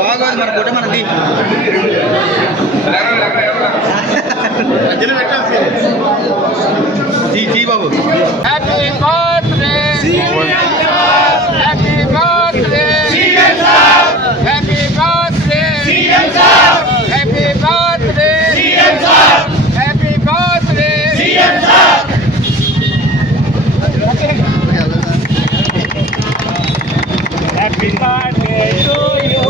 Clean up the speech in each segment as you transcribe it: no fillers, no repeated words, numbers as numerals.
బాగా మన ఫోటో మనది జీ జీ బాబు. Happy birthday happy birthday happy birthday happy birthday happy birthday happy birthday to you.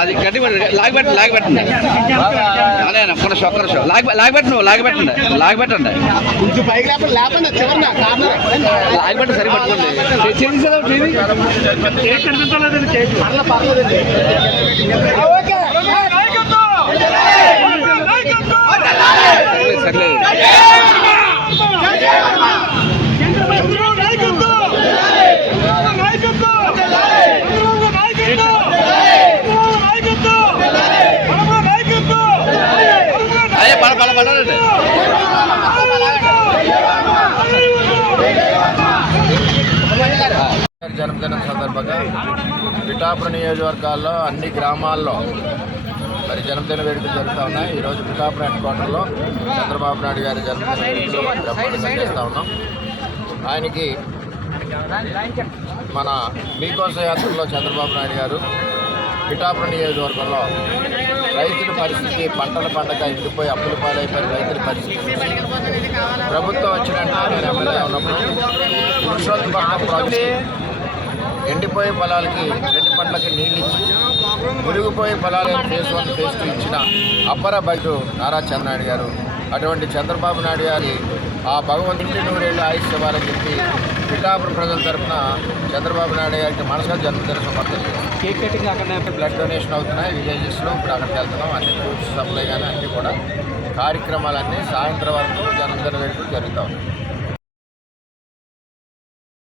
అది గట్టి లాగబెట్టండి అదే ఒక్క లాగబెట్టండి కొంచెం పైకి లేపండి లాగబెట్టి సరి పట్టుకోండి సర్లేదు. జన్మదినం సందర్భంగా పిఠాపురం నియోజకవర్గాల్లో అన్ని గ్రామాల్లో మరి జన్మదిన వేడుకలు జరుగుతూ ఉన్నాయి. ఈరోజు పిఠాపురం హెడ్ క్వార్టర్లో చంద్రబాబు నాయుడు గారి జన్మదిన వేడుకలు బ్రహ్మాండంగా చేస్తూ ఉన్నాం. ఆయనకి మన మీకోస యాత్రలో చంద్రబాబు నాయుడు గారు పిఠాపురం నియోజకవర్గంలో రైతుల పరిస్థితి, పంటల పండగ ఎండిపోయి అప్పుల పాలైపోయిన రైతుల పరిస్థితి, ప్రభుత్వం వచ్చినట్టు నేను ఎమ్మెల్యే ఉన్నప్పుడు పురుషోత్తపట్నం ప్రాజెక్టు ఎండిపోయే పొలాలకి 2 పంటలకి నీళ్ళు ఇచ్చి మురిగిపోయే పొలాలకు ఫేజ్ 1 ఫేజ్ 2 ఇచ్చిన అప్పర భక్తుడు నారా చంద్రనాయుడు గారు. అటువంటి చంద్రబాబు నాయుడు గారి ఆ భగవంతుడి 100 ఏళ్ళు ఆయుష్ ఇవ్వాలని చెప్పి పిఠాపురం ప్రజల తరఫున చంద్రబాబు నాయుడు గారికి మనసుగా జన్మదిన సమర్థన కేక్ కటింగ్ అక్కడ బ్లడ్ డొనేషన్ అవుతున్నాయి విలేజెస్లో. ఇప్పుడు అక్కడికి వెళ్తున్నాం. అన్ని ఫ్రూట్స్ సప్లై కానీ అన్నీ కూడా కార్యక్రమాలన్నీ సాయంత్రం వరకు జన్మదిన వేడుకలు జరుగుతూ ఉన్నాయి.